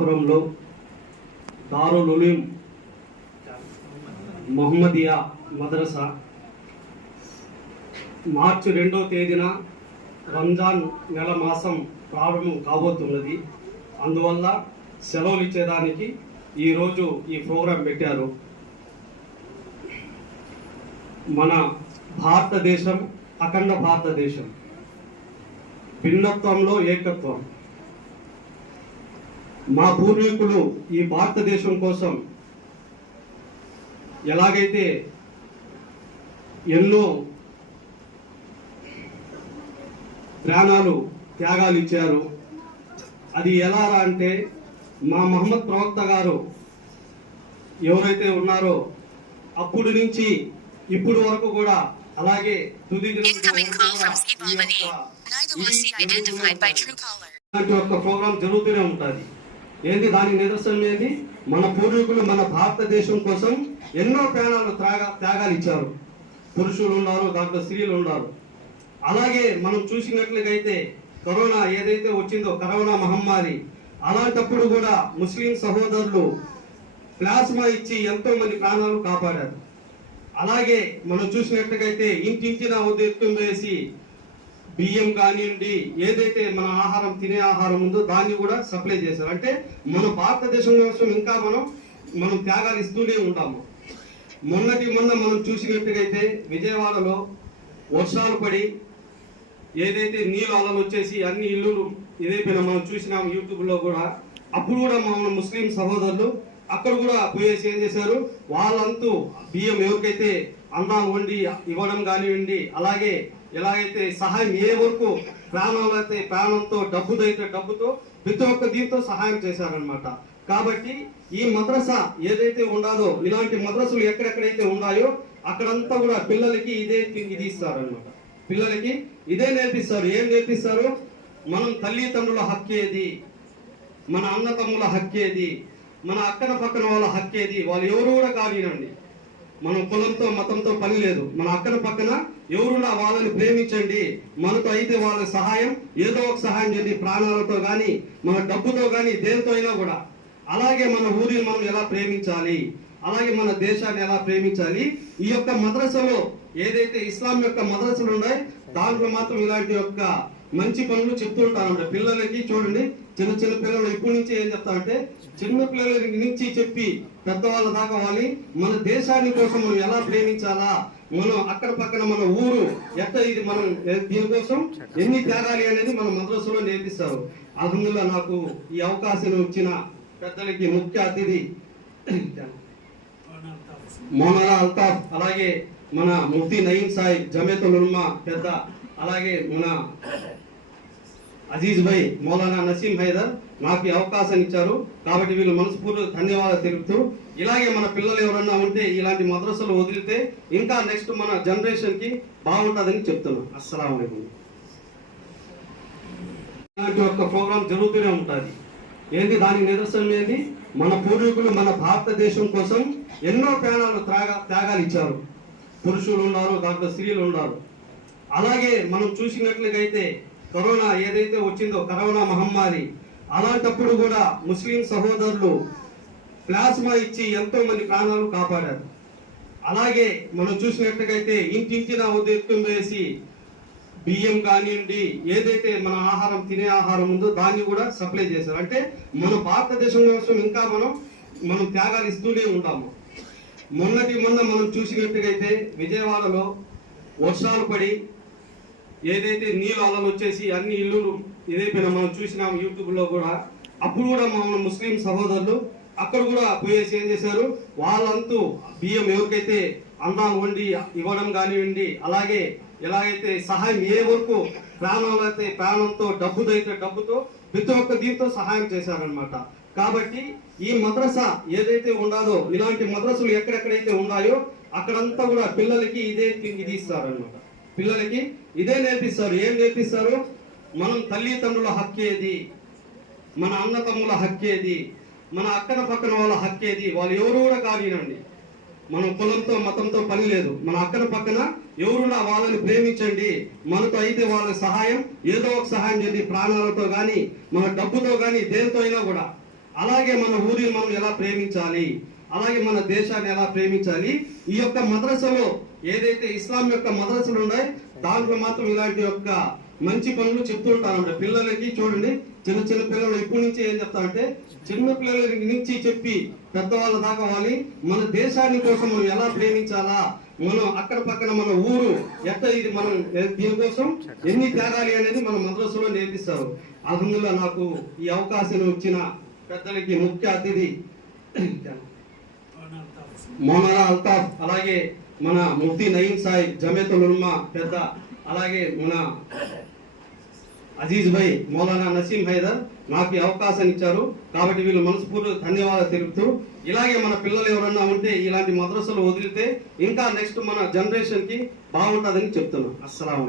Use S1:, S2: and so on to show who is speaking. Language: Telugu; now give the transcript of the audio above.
S1: పిఠాపురంలో దారుల్ ఉలీం మొహమ్మదియా మదరసా మార్చి రెండవ తేదీన రంజాన్ నెల మాసం ప్రారంభం కాబోతున్నది. అందువల్ల సెలవులు ఇచ్చేదానికి ఈరోజు ఈ ప్రోగ్రాం పెట్టారు. మన భారతదేశం అఖండ భారతదేశం భిన్నత్వంలో ఏకత్వం. మా పూర్వీకులు ఈ భారతదేశం కోసం ఎలాగైతే ఎన్నో ప్రాణాలు త్యాగాలు ఇచ్చారు అది ఎలా రా అంటే మా మహమ్మద్ ప్రవక్త గారు ఎవరైతే ఉన్నారో అప్పుడు నుంచి ఇప్పుడు వరకు కూడా అలాగే తుది. యొక్క- ప్రోగ్రాం జరుగుతూనే ఉంటుంది ఏంటి దానికి నిదర్శనం ఏంటి మన పూర్వీకులు మన భారతదేశం కోసం ఎన్నో ప్రాణాలు త్యాగా త్యాగాలు ఇచ్చారు. పురుషులు ఉన్నారు దాంట్లో స్త్రీలు ఉన్నారు. అలాగే మనం చూసినట్లుగా కరోనా ఏదైతే వచ్చిందో కరోనా మహమ్మారి అలాంటప్పుడు కూడా ముస్లిం సహోదరులు ప్లాస్మా ఇచ్చి ఎంతో మంది ప్రాణాలు కాపాడారు. అలాగే మనం చూసినట్టుగైతే ఇంటింటిన ఉదయం వేసి బియ్యం కానివ్వండి ఏదైతే మన ఆహారం తినే ఆహారం ఉందో దాన్ని కూడా సప్లై చేశారు అంటే మన భారతదేశం కోసం ఇంకా మనం మనం త్యాగాలు ఇస్తూనే ఉంటాము. మొన్నటి మొన్న మనం చూసినట్టుగైతే విజయవాడలో వర్షాలు పడి ఏదైతే నీళ్ళు అలలు వచ్చేసి అన్ని ఇల్లులు ఇదైపోయినా మనం చూసినాం యూట్యూబ్లో కూడా. అప్పుడు కూడా మన ముస్లిం సహోదరులు అక్కడ కూడా పోయేసి ఏం చేశారు? వాళ్ళంతూ బియ్యం ఎవరికైతే అన్నం వండి ఇవ్వడం కానివ్వండి అలాగే ఎలాగైతే సహాయం ఏ వరకు ప్రాణాలు అయితే ప్రాణంతో డబ్బుతో అయితే డబ్బుతో ప్రతి ఒక్క దీంతో సహాయం చేశారనమాట కాబట్టి ఈ మద్రసా ఏదైతే ఉండాలో ఇలాంటి మద్రసలు ఎక్కడెక్కడైతే ఉన్నాయో అక్కడంతా కూడా పిల్లలకి ఇదే ఇది ఇస్తారనమాట పిల్లలకి ఇదే నేర్పిస్తారు. ఏం నేర్పిస్తారు? మనం తల్లిదండ్రుల హక్కేది మన అన్నతమ్ముల హక్కేది మన అక్కన పక్కన వాళ్ళ హక్కేది వాళ్ళు ఎవరు కూడా కానివ్వండి. మనం కులంతో మతంతో పని లేదు. మన అక్కన పక్కన ఎవరున్నా వాళ్ళని ప్రేమించండి. మనతో అయితే వాళ్ళ సహాయం ఏదో ఒక సహాయం చేయండి. ప్రాణాలతో కానీ మన డబ్బుతో కానీ దేనితో అయినా కూడా. అలాగే మన ఊరిని మనం ఎలా ప్రేమించాలి? అలాగే మన దేశాన్ని ఎలా ప్రేమించాలి? ఈ యొక్క మద్రసలో ఏదైతే ఇస్లాం యొక్క మద్రసలు ఉన్నాయి దాంట్లో మాత్రం ఇలాంటి యొక్క మంచి పనులు చెప్తూ ఉంటారు పిల్లలకి చూడండి చిన్న చిన్న పిల్లలు ఇప్పటి నుంచి ఏం చెప్తారంటే చిన్న పిల్లల నుంచి చెప్పి పెద్దవాళ్ళ దాకా వాళ్ళు మన దేశాన్ని కోసం మనం ఎలా ప్రేమించాలా? మనం అక్కడ పక్కన మన ఊరు ఎట్ట ఇది మనం దీనికోసం ఎన్ని త్యాగాలి అనేది మన మద్రసలో నేర్పిస్తారు. అల్హమ్దుల్లా నాకు ఈ అవకాశం ఇచ్చిన పెద్దలకి ముఖ్య అతిథి మౌలానా అల్తాఫ్. అలాగే మన ముఫ్తీ నయీం సాయి జమేతుల్ ఉల్మా పెద్ద అలాగే మన అజీజ్ భాయ్ మౌలానా నసీం హైదర్ నాకు ఈ అవకాశం ఇచ్చారు. కాబట్టి వీళ్ళు మనస్ఫూర్తి ధన్యవాదాలు తెలుపుతూ ఇలాగే మన పిల్లలు ఎవరన్నా ఉంటే ఇలాంటి మద్రసలు వదిలితే ఇంకా నెక్స్ట్ మన జనరేషన్కి బాగుంటుందని చెప్తున్నాను అస్సలం ఇలాంటి ఒక ప్రోగ్రాం జరుగుతూనే ఉంటుంది. ఏంటి దానికి నిదర్శనం ఏంటి మన పూర్వీకులు మన భారతదేశం కోసం ఎన్నో ప్రాణాలు త్యాగా త్యాగాలు ఇచ్చారు. పురుషులు ఉన్నారు దాంట్లో స్త్రీలు ఉన్నారు. అలాగే మనం చూసినట్లుగా కరోనా ఏదైతే వచ్చిందో కరోనా మహమ్మారి అలాంటప్పుడు కూడా ముస్లిం సహోదరులు ప్లాస్మా ఇచ్చి ఎంతో మంది ప్రాణాలు కాపాడారు. అలాగే మనం చూసినట్టుగైతే ఇంటింటిన ఉదయం వేసి బియ్యం కానివ్వండి ఏదైతే మన ఆహారం తినే ఆహారం ఉందో దాన్ని కూడా సప్లై చేశారు. అంటే మన భారతదేశం కోసం ఇంకా మనం మనం త్యాగాలు ఇస్తూనే ఉంటాము. మొన్నటి మొన్న మనం చూసినట్టుగైతే విజయవాడలో వర్షాలు పడి ఏదైతే నీళ్ళు అలలు వచ్చేసి అన్ని ఇల్లు ఇదైపోయినా మనం చూసినాం యూట్యూబ్లో కూడా. అప్పుడు కూడా మన ముస్లిం సహోదరులు అక్కడ కూడా పోయేసి ఏం చేశారు? వాళ్ళంతూ బియ్యం ఎవరికైతే అన్నం వండి ఇవ్వడం కానివ్వండి అలాగే ఎలాగైతే సహాయం ఏ వరకు ప్రాణాలు అయితే ప్రాణంతో డబ్బుతో అయితే డబ్బుతో ప్రతి ఒక్క దీంతో సహాయం చేశారనమాట కాబట్టి ఈ మద్రసా ఏదైతే ఉండాలో ఇలాంటి మద్రసలు ఎక్కడెక్కడైతే ఉన్నాయో అక్కడంతా కూడా పిల్లలకి ఇదే ఇది ఇస్తారనమాట పిల్లలకి ఇదే నేర్పిస్తారు. ఏం నేర్పిస్తారు? మనం తల్లిదండ్రుల హక్కేది మన అన్నతమ్ముల హక్కేది మన అక్కన పక్కన వాళ్ళ హక్కేది వాళ్ళు ఎవరు కూడా కానివ్వండి. మనం కులంతో మతంతో పని లేదు. మన అక్కన పక్కన ఎవరున్నా వాళ్ళని ప్రేమించండి. మనతో అయితే వాళ్ళ సహాయం ఏదో ఒక సహాయం చేయండి. ప్రాణాలతో కానీ మన డబ్బుతో కానీ దేనితో అయినా కూడా. అలాగే మన ఊరిని మనం ఎలా ప్రేమించాలి? అలాగే మన దేశాన్ని ఎలా ప్రేమించాలి? ఈ యొక్క మద్రసలో ఏదైతే ఇస్లాం యొక్క మద్రసలు ఉన్నాయి దాంట్లో మాత్రం ఇలాంటి యొక్క మంచి పనులు చెప్తూ ఉంటారంట. పిల్లలకి చూడండి చిన్న చిన్న పిల్లలు ఇప్పటి నుంచి ఏం చెప్తారంటే చిన్న పిల్లల నుంచి చెప్పి పెద్దవాళ్ళ దాకా వాళ్ళని మన దేశాన్ని కోసం మనం ఎలా ప్రేమించాలా? మనం అక్కడ పక్కన మన ఊరు ఎంత ఇది మనం దీనికోసం ఎన్ని తేరాలి అనేది మన మద్రసులో నేర్పిస్తారు. అందులో నాకు ఈ అవకాశం వచ్చిన పెద్దలకి ముఖ్య అతిథి మోనారా అల్తాఫ్ అలాగే మన ముఫ్తీ నయీం సాహిబ్ జమేతుల్ ఉల్మా పెద్ద అలాగే మన అజీజ్ భాయ్ మౌలానా నసీం హైదర్ నాకు ఈ అవకాశాన్ని ఇచ్చారు. కాబట్టి వీళ్ళు మనస్ఫూర్తి ధన్యవాదాలు తెలుపుతూ ఇలాగే మన పిల్లలు ఎవరన్నా ఉంటే ఇలాంటి మద్రసలు వదిలితే ఇంకా నెక్స్ట్ మన జనరేషన్కి బాగుంటుందని చెప్తున్నాను. అస్సలం